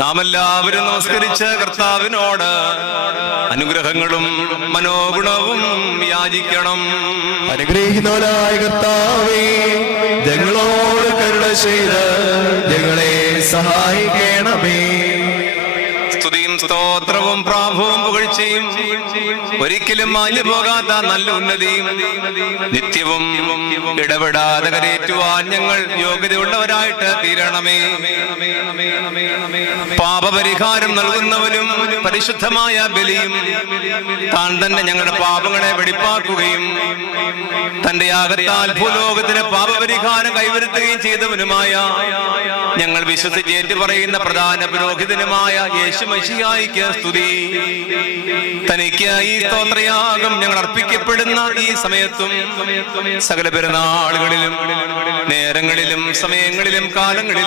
നാം എല്ലാവരും നമസ്കരിച്ച കർത്താവിനോട് അനുഗ്രഹങ്ങളും മനോഗുണവും യാചിക്കണം. അനുഗ്രഹിക്കുന്നവനായ കർത്താവേ, ഞങ്ങളോട് കരുണ ചെയ്ത് ഞങ്ങളെ സഹായിക്കണമേ. സ്തുതിയും സ്തോത്രവും പ്രാഭവും പുകഴ്ചയും ഒരിക്കലും മാഞ്ഞു പോകാത്ത നല്ല ഉന്നതിയും നിത്യവും ഇടപെടാതെ കരയേറ്റുവാൻ ഞങ്ങൾ യോഗ്യതയുള്ളവരായിട്ട് തീരണമേ. പാപപരിഹാരം നൽകുന്നവനും പരിശുദ്ധമായ ബലിയും താൻ തന്നെ ഞങ്ങളുടെ പാപങ്ങളെ വെടിപ്പാക്കുകയും തന്റെ യാഗത്താൽ ഭൂലോകത്തിന് പാപപരിഹാരം കൈവരുത്തുകയും ചെയ്തവനുമായ ഞങ്ങൾ വിശ്വസിച്ച് ഏറ്റുപറയുന്ന പ്രധാന പുരോഹിതനുമായ യേശു മശിഹായിക്ക് സ്തുതി. തനിക്ക് ഈ സ്തോത്രയാഗം ഞങ്ങൾ അർപ്പിക്കപ്പെടുന്ന ഈ സമയത്തും സകല പെരുന്നാളുകളിലും നേരങ്ങളിലും സമയങ്ങളിലും കാലങ്ങളിലും